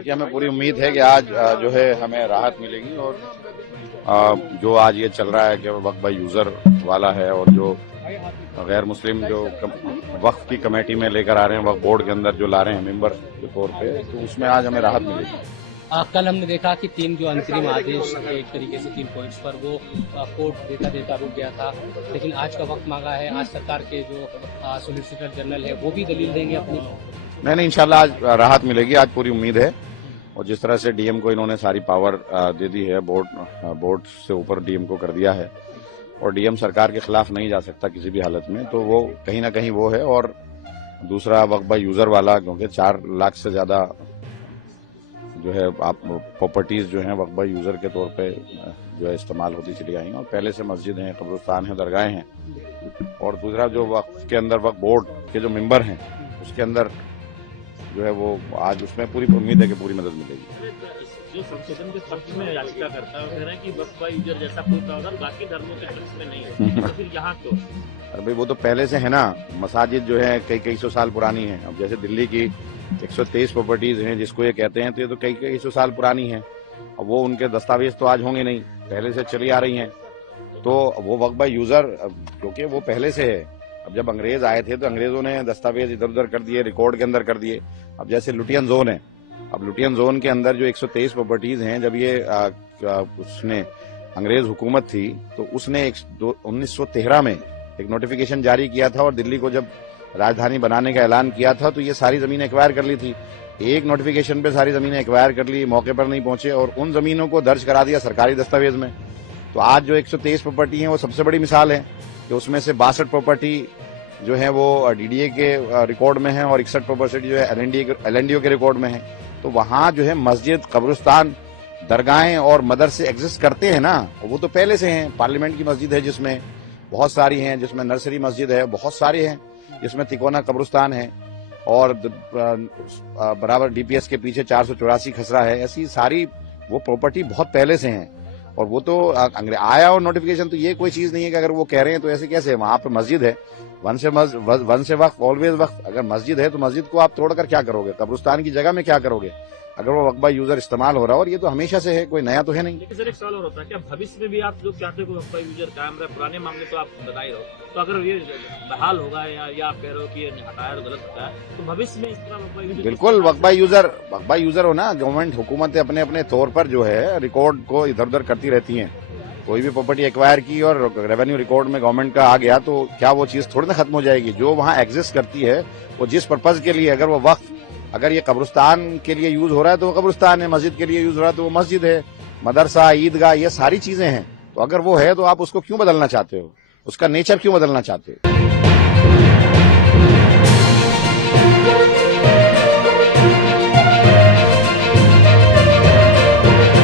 देखिए, हमें पूरी उम्मीद है कि आज जो है हमें राहत मिलेगी और जो आज ये चल रहा है कि वक्फ बाय यूजर वाला है और जो गैर मुस्लिम जो वक्फ की कमेटी में लेकर आ रहे हैं, वक्फ बोर्ड के अंदर जो ला रहे हैं मेंबर के तौर पे, तो उसमें आज हमें राहत मिलेगी। कल हमने देखा कि 3 जो अंतरिम आदेश एक तरीके से 3 पॉइंट्स पर वो कोर्ट देता रुक गया था, लेकिन आज का वक्त मांगा है। आज सरकार के जो सॉलिसिटर जनरल है वो भी दलील देंगे अपनी। नहीं, इंशाल्लाह आज राहत मिलेगी, आज पूरी उम्मीद है। और जिस तरह से डीएम को इन्होंने सारी पावर दे दी है, बोर्ड से ऊपर डीएम को कर दिया है और डीएम सरकार के खिलाफ नहीं जा सकता किसी भी हालत में, तो वो कहीं ना कहीं वो है। और दूसरा वक्फ बाय यूजर वाला, क्योंकि 4 लाख से ज्यादा जो है आप प्रॉपर्टीज जो है वक्फ बाय यूजर के तौर पे जो है इस्तेमाल होती चली आई हैं और पहले से मस्जिद हैं, कब्रिस्तान है, दरगाहें हैं। और दूसरा जो वक्फ के अंदर वक्फ बोर्ड के जो मेंबर हैं उसके अंदर जो है वो आज उसमें पूरी उम्मीद है कि पूरी मदद मिलेगी। जो संशोधन के पक्ष में याचिका करता है वो कह रहे हैं कि वक्फ बाय यूजर जैसा कोई प्रावधान बाकी धर्मों के पक्ष में नहीं है, तो फिर यहाँ क्यों? अरे भाई, वो तो पहले से है ना। मसाजिद जो है कई सौ साल पुरानी है। अब जैसे दिल्ली की 123 प्रॉपर्टीज हैं जिसको ये कहते हैं, तो ये तो कई सौ साल पुरानी है। अब वो उनके दस्तावेज तो आज होंगे नहीं, पहले से चली आ रही हैं। तो वो वक्फ बाय यूजर क्योंकि वो पहले से है। अब जब अंग्रेज आए थे तो अंग्रेजों ने दस्तावेज इधर उधर कर दिए, रिकॉर्ड के अंदर कर दिए। अब जैसे लुटियन जोन है, अब लुटियन जोन के अंदर जो 123 प्रॉपर्टीज हैं, जब ये उसने अंग्रेज हुकूमत थी तो उसने 1913 में एक नोटिफिकेशन जारी किया था और दिल्ली को जब राजधानी बनाने का ऐलान किया था तो ये सारी जमीनें एक्वायर कर ली थी। एक नोटिफिकेशन पे सारी जमीनें एक्वायर कर ली, मौके पर नहीं पहुंचे और उन जमीनों को दर्ज करा दिया सरकारी दस्तावेज में। तो आज जो 123 प्रॉपर्टी है वो सबसे बड़ी मिसाल है कि उसमें से 62 प्रॉपर्टी जो है वो डीडीए के रिकॉर्ड में है और 61 प्रॉपर्टी जो है एलएनडीओ के रिकॉर्ड में है। तो वहां जो है मस्जिद, कब्रिस्तान, दरगाहें और मदरसे एग्जिस्ट करते हैं ना, वो तो पहले से हैं। पार्लियामेंट की मस्जिद है जिसमें बहुत सारी हैं, जिसमें नर्सरी मस्जिद है बहुत सारे हैं, जिसमें तिकोना कब्रिस्तान है और बराबर डीपीएस के पीछे 484 खसरा है। ऐसी सारी वो प्रॉपर्टी बहुत पहले से हैं और वो तो आया और नोटिफिकेशन, तो ये कोई चीज नहीं है कि अगर वो कह रहे हैं तो ऐसे कैसे। वहां पे मस्जिद है, वन से वक्फ ऑलवेज वक्फ। अगर मस्जिद है तो मस्जिद को आप तोड़कर क्या करोगे, कब्रिस्तान की जगह में क्या करोगे अगर वो वक्फ बाय यूजर इस्तेमाल हो रहा हो। और ये तो हमेशा से है, कोई नया तो है नहीं। लेकिन सर एक सवाल और होता है, क्या भविष्य में भी आप जो चाहते हो वक्फ बाय यूजर कायम रहे? पुराने मामले तो आप बता ही रहो, तो अगर ये बहाल होगा या आप कह रहे हो कि ये हटाया तो गलत होता है, तो भविष्य में इस तरह वक्फ बाय यूजर बिल्कुल वक्फ बाय यूजर हो ना। गवर्नमेंट हुकूमतें अपने अपने तौर पर जो है रिकॉर्ड को इधर उधर करती रहती हैं। कोई भी प्रॉपर्टी एक्वायर की और रेवेन्यू रिकॉर्ड में गवर्नमेंट का आ गया तो क्या वो चीज थोड़ी ना खत्म हो जाएगी। जो वहां एग्जिस्ट करती है वो जिस पर्पज के लिए, अगर वो वक्फ अगर ये कब्रिस्तान के लिए यूज हो रहा है तो वो कब्रिस्तान है, मस्जिद के लिए यूज हो रहा है तो वो मस्जिद है, मदरसा, ईदगाह, ये सारी चीजें हैं। तो अगर वो है तो आप उसको क्यों बदलना चाहते हो, उसका नेचर क्यों बदलना चाहते हो?